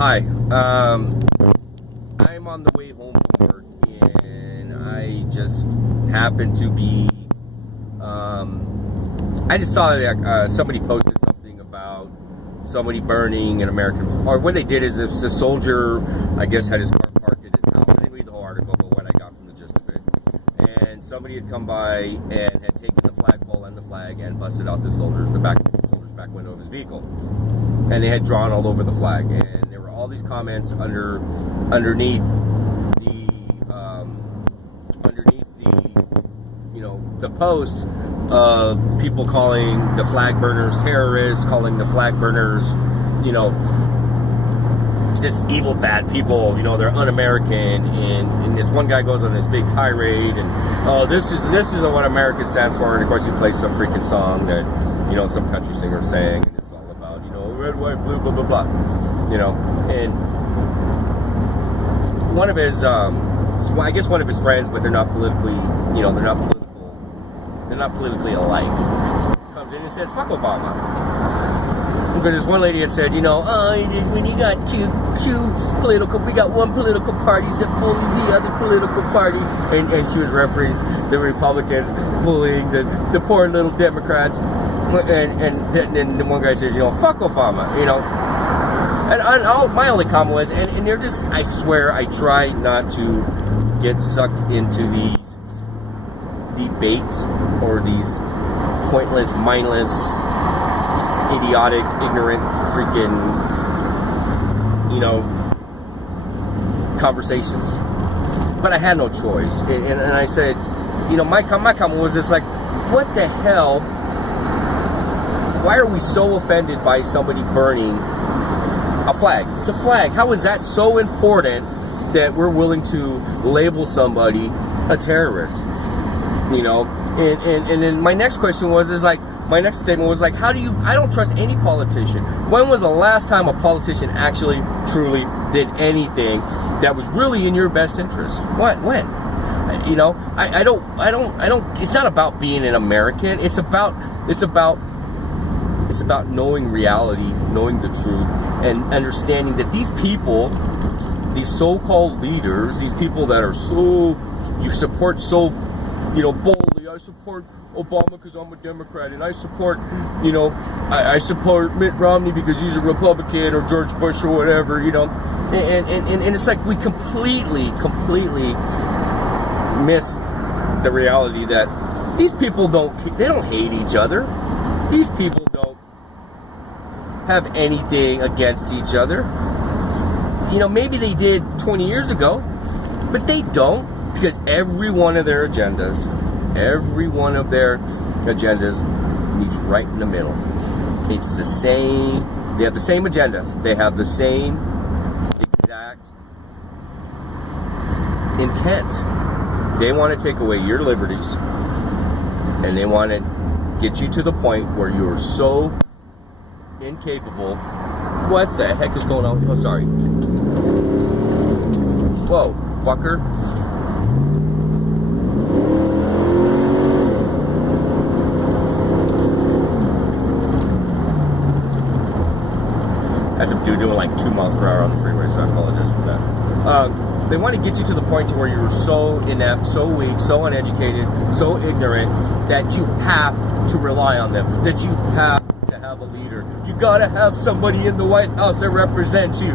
Hi. I'm on the way home from work, and I just happened to be. I just saw that somebody posted something about somebody burning an American. Or what they did is, if the soldier, I guess, had his car parked at his house. I didn't read the whole article, but what I got from the gist of it. And somebody had come by and had taken the flagpole and the flag and busted out the soldier's back window of his vehicle. And they had drawn all over the flag, and there were all these comments underneath the post of people calling the flag burners terrorists, calling the flag burners, just evil bad people. They're un-American, and this one guy goes on this big tirade, and this is what America stands for, and of course he plays some freaking song that some country singer sang, and it's all about red, white, blue, blah blah blah, and one of his I guess one of his friends, but they're not politically alike, comes in and says, fuck Obama. Because this one lady had said, when you got two political, we got one political party that bullies the other political party, and she was referencing the Republicans bullying the poor little Democrats, and then the one guy says, fuck Obama, and my only comment was, and they're just, I swear, I try not to get sucked into these debates or these pointless, mindless, idiotic, ignorant, freaking, conversations. But I had no choice, and I said, my comment was just like, what the hell? Why are we so offended by somebody burning a flag? It's a flag. How is that so important that we're willing to label somebody a terrorist? And then my next question was, my next statement was like, I don't trust any politician. When was the last time a politician actually, truly did anything that was really in your best interest? When? I don't, it's not about being an American. It's about knowing reality, knowing the truth, and understanding that these people, these so-called leaders, these people that are you support boldly. I support Obama because I'm a Democrat, and I support, I support Mitt Romney because he's a Republican, or George Bush or whatever, and it's like we completely miss the reality that these people don't hate each other. These people don't have anything against each other. Maybe they did 20 years ago, but they don't, because every one of their agendas meets right in the middle. It's the same. They have the same agenda. They have the same exact intent. They want to take away your liberties, and they want to get you to the point where you're so incapable. What the heck is going on? Oh, sorry. Whoa, fucker. That's a dude doing like 2 miles per hour on the freeway, so I apologize for that. They want to get you to the point to where you're so inept, so weak, so uneducated, so ignorant that you have to rely on them, that you have to have a leader. You gotta have somebody in the White House that represents you.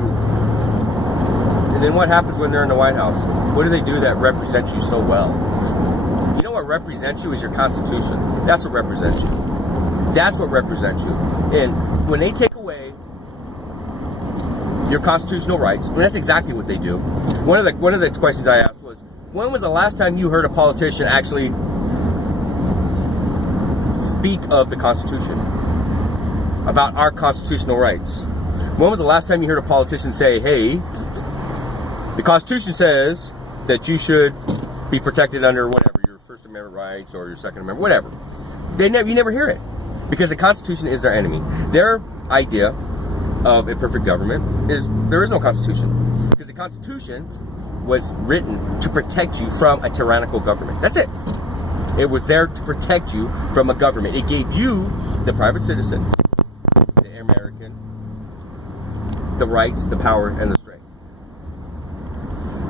And then what happens when they're in the White House? What do they do that represents you so well? You know what represents you is your Constitution. That's what represents you. That's what represents you. And when they take away your constitutional rights, and that's exactly what they do. One of the questions I asked was, when was the last time you heard a politician actually speak of the Constitution, about our constitutional rights? When was the last time you heard a politician say, hey, the Constitution says that you should be protected under whatever, your First Amendment rights or your Second Amendment, whatever? You never hear it, because the Constitution is their enemy. Their idea of a perfect government is there is no Constitution, because the Constitution was written to protect you from a tyrannical government. That's it. It was there to protect you from a government. It gave you, the private citizen, the American, the rights, the power, and the strength.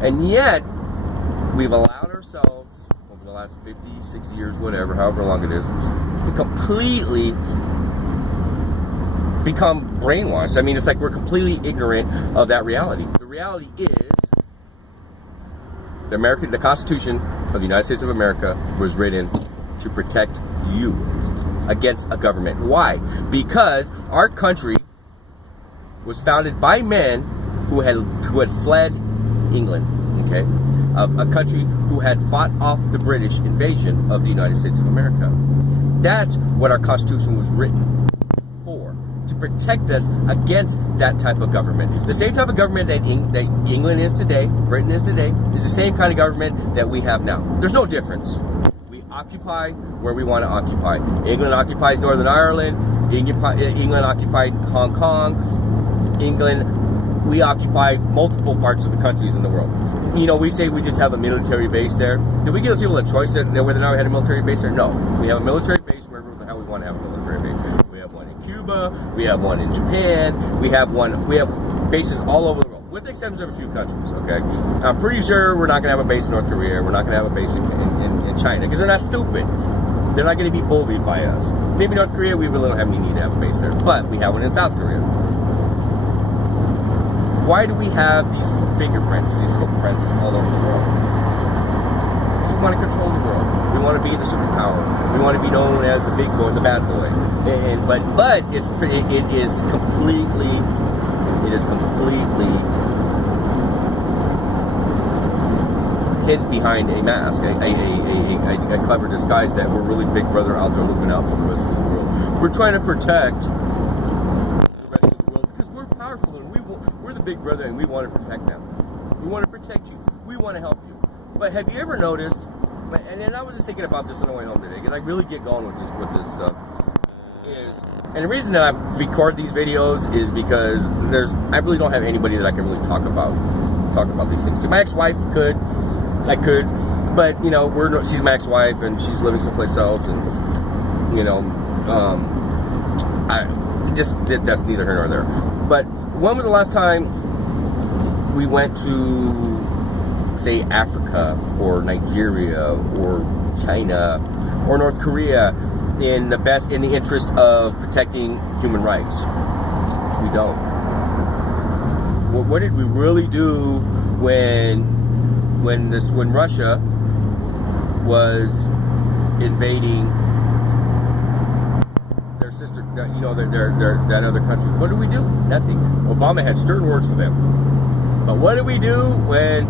And yet, we've allowed ourselves, over the last 50, 60 years, whatever, however long it is, to completely become brainwashed. I mean, it's like we're completely ignorant of that reality. The reality is, the Constitution of the United States of America was written to protect you against a government. Why? Because our country was founded by men who had fled England, okay? A country who had fought off the British invasion of the United States of America. That's what our Constitution was written for, to protect us against that type of government. The same type of government that England is today, Britain is today, is the same kind of government that we have now. There's no difference. We occupy where we want to occupy. England occupies Northern Ireland. England occupied Hong Kong. We occupy multiple parts of the countries in the world. You know, we say we just have a military base there. Did we give those people a choice whether or not we had a military base there? No. We have a military base wherever the hell we want to have a military base. We have one in Cuba. We have one in Japan. We have bases all over the world, with the exception of a few countries, okay? I'm pretty sure we're not going to have a base in North Korea. We're not going to have a base in China, because they're not stupid. They're not going to be bullied by us. Maybe North Korea, we really don't have any need to have a base there. But we have one in South Korea. Why do we have these fingerprints, these footprints all over the world? Because we want to control the world. We want to be the superpower. We want to be known as the big boy, the bad boy. But it is completely hid behind a mask, a clever disguise that we're really big brother out there looking out for the rest of the world. We're trying to protect the rest of the world because we're powerful and we're the big brother and we want to protect them. We want to protect you. We want to help you. But have you ever noticed? And then I was just thinking about this on the way home today because I really get going with this stuff. And the reason that I record these videos is because I really don't have anybody that I can really talk about these things to. My ex-wife I could, but you know, she's my ex-wife and she's living someplace else, and you know, that's neither here nor there. But when was the last time we went to, say, Africa or Nigeria or China or North Korea in the interest of protecting human rights? We don't. What did we really do when Russia was invading their sister, that other country? What did we do? Nothing. Obama had stern words for them. But what did we do when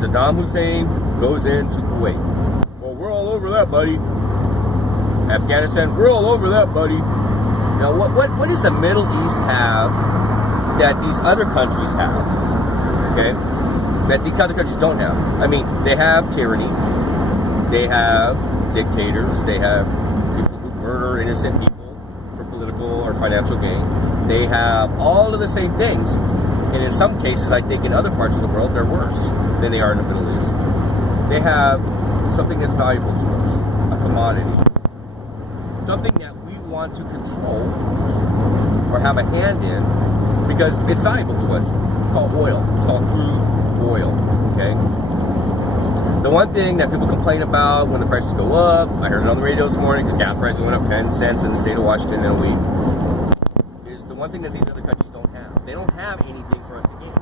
Saddam Hussein goes into Kuwait? Well, we're all over that, buddy. Afghanistan, we're all over that, buddy. Now, what does the Middle East have that these other countries have? Okay? That the other countries don't have. I mean, they have tyranny. They have dictators. They have people who murder innocent people for political or financial gain. They have all of the same things. And in some cases, I think in other parts of the world, they're worse than they are in the Middle East. They have something that's valuable to us, a commodity. Something that we want to control or have a hand in because it's valuable to us. It's called oil. It's called crude oil. Okay? The one thing that people complain about when the prices go up, I heard it on the radio this morning because gas prices went up 10 cents in the state of Washington in a week, is the one thing that these other countries don't have. They don't have anything for us to gain.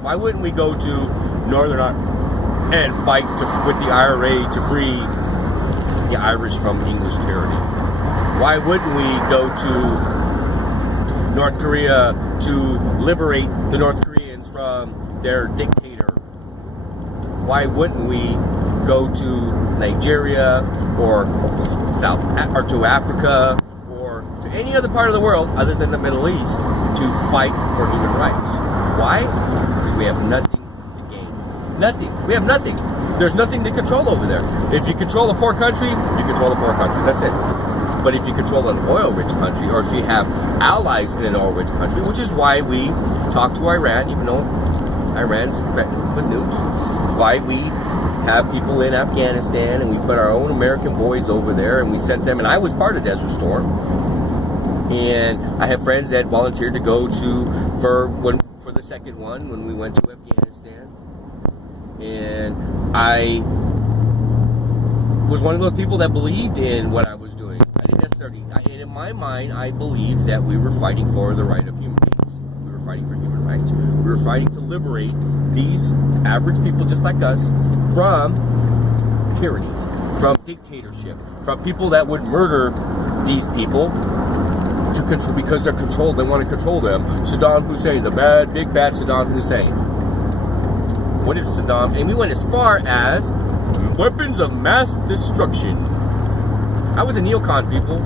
Why wouldn't we go to Northern Ireland and fight with the IRA to free the Irish from English tyranny? Why wouldn't we go to North Korea to liberate the North Koreans from their dictator? Why wouldn't we go to Nigeria or to Africa or to any other part of the world other than the Middle East to fight for human rights? Why? Because we have nothing to gain. Nothing. We have nothing. There's nothing to control over there. If you control a poor country, you control a poor country. That's it. But if you control an oil-rich country, or if you have allies in an oil-rich country, which is why we talk to Iran, even though Iran's threatened with nukes, why we have people in Afghanistan, and we put our own American boys over there, and we sent them, and I was part of Desert Storm. And I have friends that volunteered to go for the second one when we went to Afghanistan. And I was one of those people that believed in what I was doing. I didn't necessarily, and in my mind, I believed that we were fighting for the right of human beings. We were fighting for human rights. We were fighting to liberate these average people just like us from tyranny, from dictatorship, from people that would murder these people to control, because they're controlled. They want to control them. Saddam Hussein, the big bad Saddam Hussein. What if Saddam? And we went as far as weapons of mass destruction. I was a neocon, people.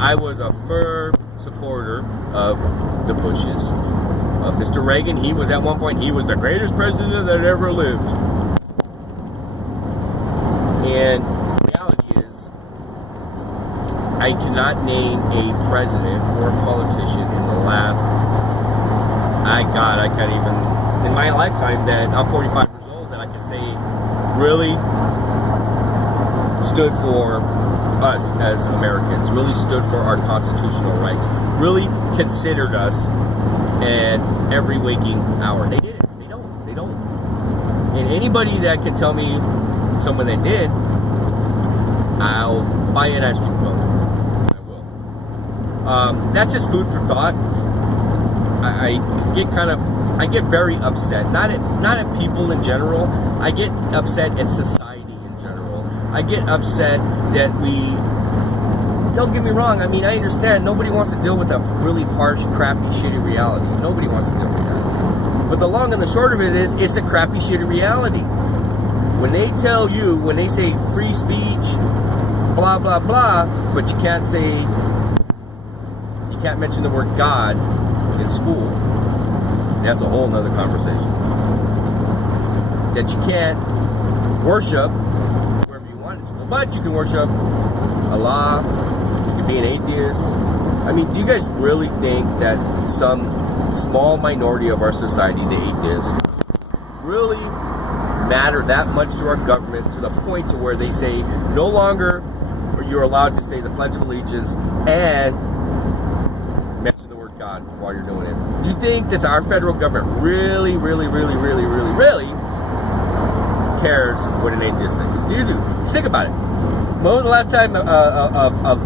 I was a firm supporter of the Bushes. Mr. Reagan, he was at one point, he was the greatest president that ever lived. And the reality is, I cannot name a president or a politician in the last, I can't even, in my lifetime, that I'm 45 years old, that I can say really stood for us as Americans, really stood for our constitutional rights, really considered us in every waking hour. They did it. They don't. And anybody that can tell me someone that did, I'll buy an ice cream cone. I will. That's just food for thought. I get very upset. Not at people in general. I get upset at society in general. I get upset that don't get me wrong, I mean, I understand nobody wants to deal with a really harsh, crappy, shitty reality. Nobody wants to deal with that. But the long and the short of it is, it's a crappy, shitty reality. When they tell you, when they say free speech, blah, blah, blah, but you can't mention the word God in school, that's a whole nother conversation. That you can't worship wherever you want in school, but you can worship Allah, you can be an atheist. I mean, do you guys really think that some small minority of our society, the atheists, really matter that much to our government to the point to where they say no longer you're allowed to say the Pledge of Allegiance and mention the word God while you're doing it? Do you think that our federal government really cares what an atheist thinks? Do you? Just think about it. When was the last time a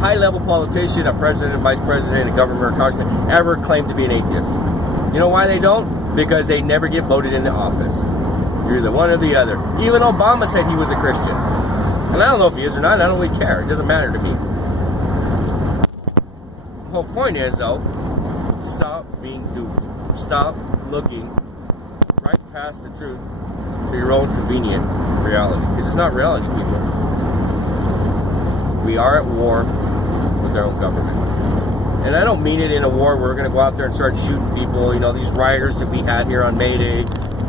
high-level politician, a president, a vice president, a governor, a congressman ever claimed to be an atheist? You know why they don't? Because they never get voted into office. You're either one or the other. Even Obama said he was a Christian. And I don't know if he is or not. I don't really care. It doesn't matter to me. The whole point is, though, stop being duped. Stop looking right past the truth to your own convenient reality. Because it's not reality, people. We are at war with our own government. And I don't mean it in a war where we're going to go out there and start shooting people. You know, these rioters that we had here on May Day,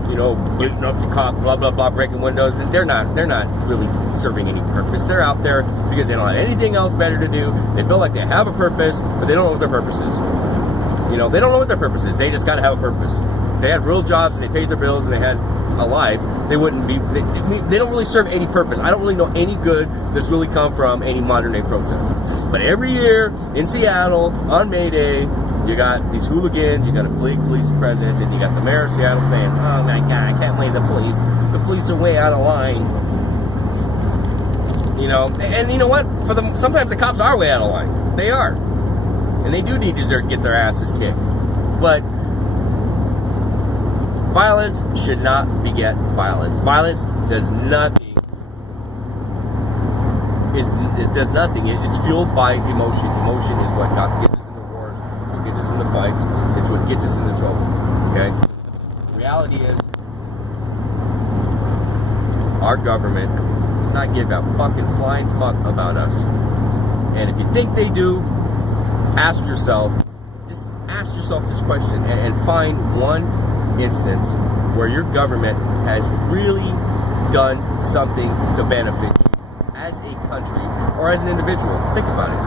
you know, beating up the cop, blah, blah, blah, breaking windows. They're not really serving any purpose. They're out there because they don't have anything else better to do. They feel like they have a purpose, but they don't know what their purpose is. You know, they don't know what their purpose is. They just got to have a purpose. If they had real jobs and they paid their bills and they had a life, they wouldn't be, they don't really serve any purpose. I don't really know any good that's really come from any modern day protest. But every year in Seattle on May Day, you got these hooligans, you got a police presence, and you got the mayor of Seattle saying, oh my God, I can't blame the police. The police are way out of line. You know, and you know what? Sometimes the cops are way out of line. They are. And they do deserve to get their asses kicked. But violence should not beget violence. Violence does nothing. It does nothing. It's fueled by emotion. Emotion is what gets us into wars. It's what gets us into fights. It's what gets us into trouble. Okay? The reality is, our government does not give a fucking flying fuck about us. And if you think they do, ask yourself this question and find one instance where your government has really done something to benefit you as a country or as an individual. Think about it.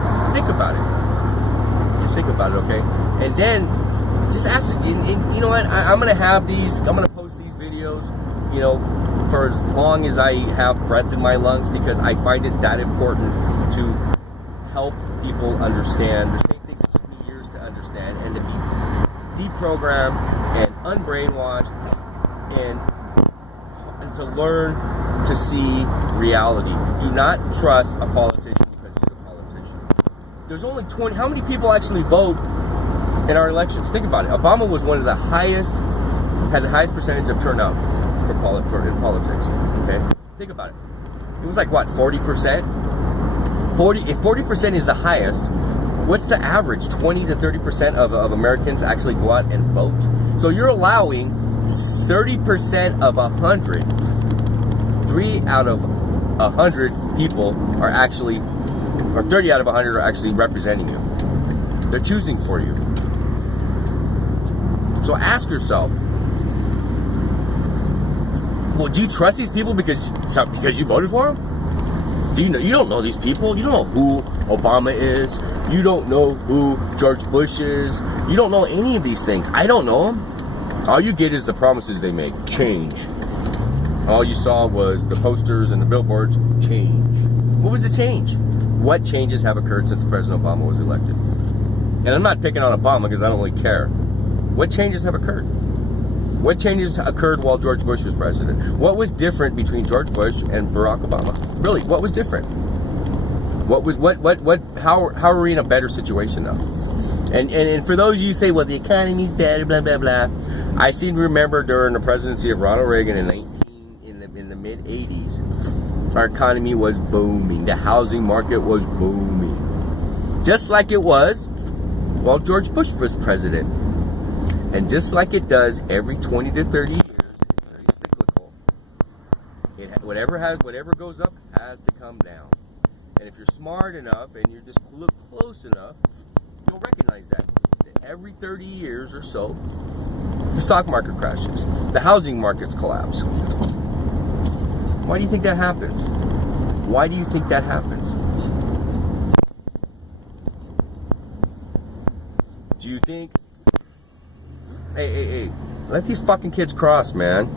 Just think about it, okay? And then just ask, and you know what? I'm going to post these videos, you know, for as long as I have breath in my lungs, because I find it that important to help people understand the same things that deprogrammed and unbrainwashed and to learn to see reality. Do not trust a politician because he's a politician. There's only 20. How many people actually vote in our elections? Think about it. Obama was one of the highest, had the highest percentage of turnout in politics. Okay? Think about it. It was like what, 40%? If 40% is the highest, what's the average? 20 to 30% of Americans actually go out and vote. So you're allowing 30% of 100. 3 out of 100 people are actually, or 30 out of 100 are actually representing you. They're choosing for you. So ask yourself, well, do you trust these people because you voted for them? You don't know these people. You don't know who Obama is. You don't know who George Bush is. You don't know any of these things. I don't know them. All you get is the promises they make. Change. All you saw was the posters and the billboards. Change. What was the change? What changes have occurred since President Obama was elected? And I'm not picking on Obama because I don't really care. What changes have occurred? What changes occurred while George Bush was president? What was different between George Bush and Barack Obama? Really, what was different? How are we in a better situation now? And for those of you who say, well, the economy's better, blah, blah, blah. I seem to remember during the presidency of Ronald Reagan in the mid-80s, our economy was booming. The housing market was booming. Just like it was while George Bush was president. And just like it does every 20 to 30 years, it's very cyclical. Whatever goes up has to come down. And if you're smart enough and you just look close enough, you'll recognize that every 30 years or so, the stock market crashes. The housing markets collapse. Why do you think that happens? Why do you think that happens? Do you think... Hey, let these fucking kids cross, man.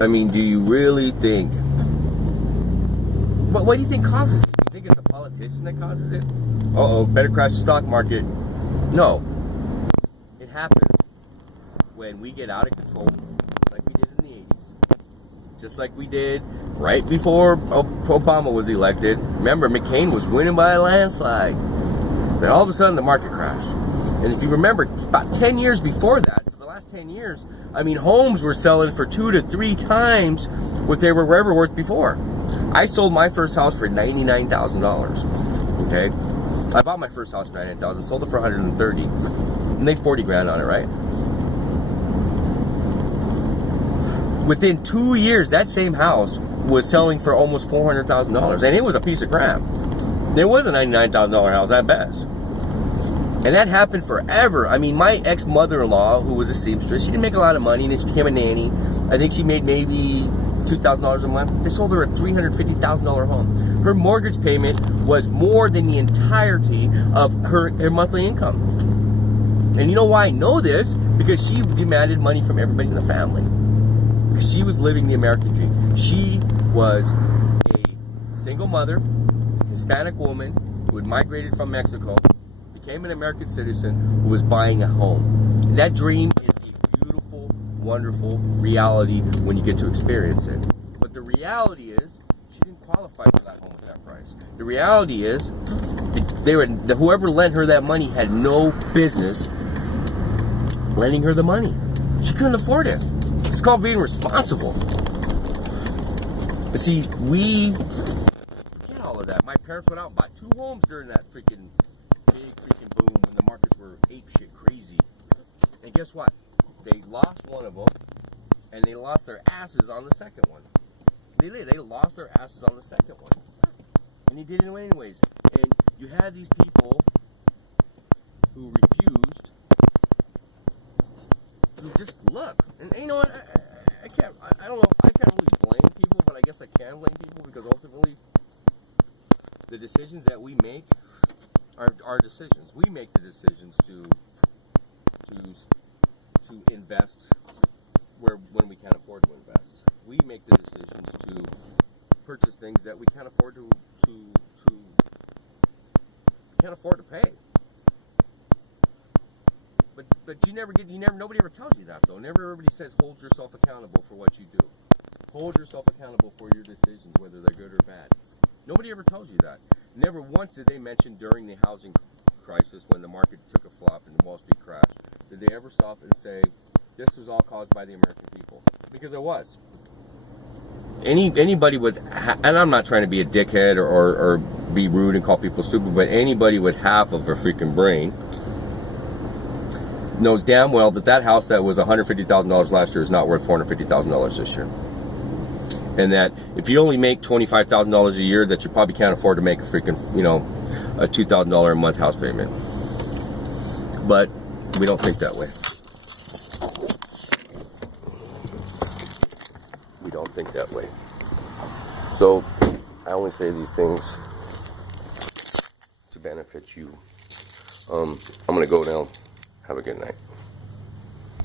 I mean, do you really think... What do you think causes it? Do you think it's a politician that causes it? Uh-oh, better crash the stock market. No. It happens when we get out of control, like we did in the 80s. Just like we did right before Obama was elected. Remember, McCain was winning by a landslide. Then all of a sudden, the market crashed. And if you remember, about 10 years before that, for the last 10 years, I mean, homes were selling for 2 to 3 times what they were ever worth before. I sold my first house for $99,000. Okay? I bought my first house for $99,000, sold it for $130,000. Made $40,000 on it, right? Within 2 years, that same house was selling for almost $400,000, and it was a piece of crap. It was a $99,000 house at best. And that happened forever. I mean, my ex-mother-in-law, who was a seamstress, she didn't make a lot of money, and then she became a nanny. I think she made maybe $2,000 a month. They sold her a $350,000 home. Her mortgage payment was more than the entirety of her monthly income. And you know why I know this? Because she demanded money from everybody in the family. Because she was living the American dream. She was a single mother, Hispanic woman, who had migrated from Mexico, became an American citizen, who was buying a home. And that dream is a beautiful, wonderful reality when you get to experience it. But the reality is, she didn't qualify for that home at that price. The reality is, whoever lent her that money had no business lending her the money. She couldn't afford it. It's called being responsible. But see, we forget all of that. My parents went out and bought 2 homes during that big freaking boom when the markets were apeshit crazy. And guess what? They lost one of them, and they lost their asses on the second one. They lost their asses on the second one. And they did it anyways. And you had these people who refused to just look. And you know what? I can't really blame people, but I guess I can blame people because ultimately the decisions that we make are our decisions. We make the decisions to invest when we can't afford to invest. We make the decisions to purchase things that we can't afford to can't afford to pay. But nobody ever tells you that, though. Never everybody says hold yourself accountable for what you do. Hold yourself accountable for your decisions, whether they're good or bad. Nobody ever tells you that. Never once did they mention during the housing crisis, when the market took a flop and Wall Street crashed, did they ever stop and say, this was all caused by the American people? Because it was. Anybody with, and I'm not trying to be a dickhead or be rude and call people stupid, but anybody with half of a freaking brain knows damn well that house that was $150,000 last year is not worth $450,000 this year. And that if you only make $25,000 a year, that you probably can't afford to make a freaking, a $2,000 a month house payment. But we don't think that way. We don't think that way. So I only say these things to benefit you. I'm going to go now. Have a good night.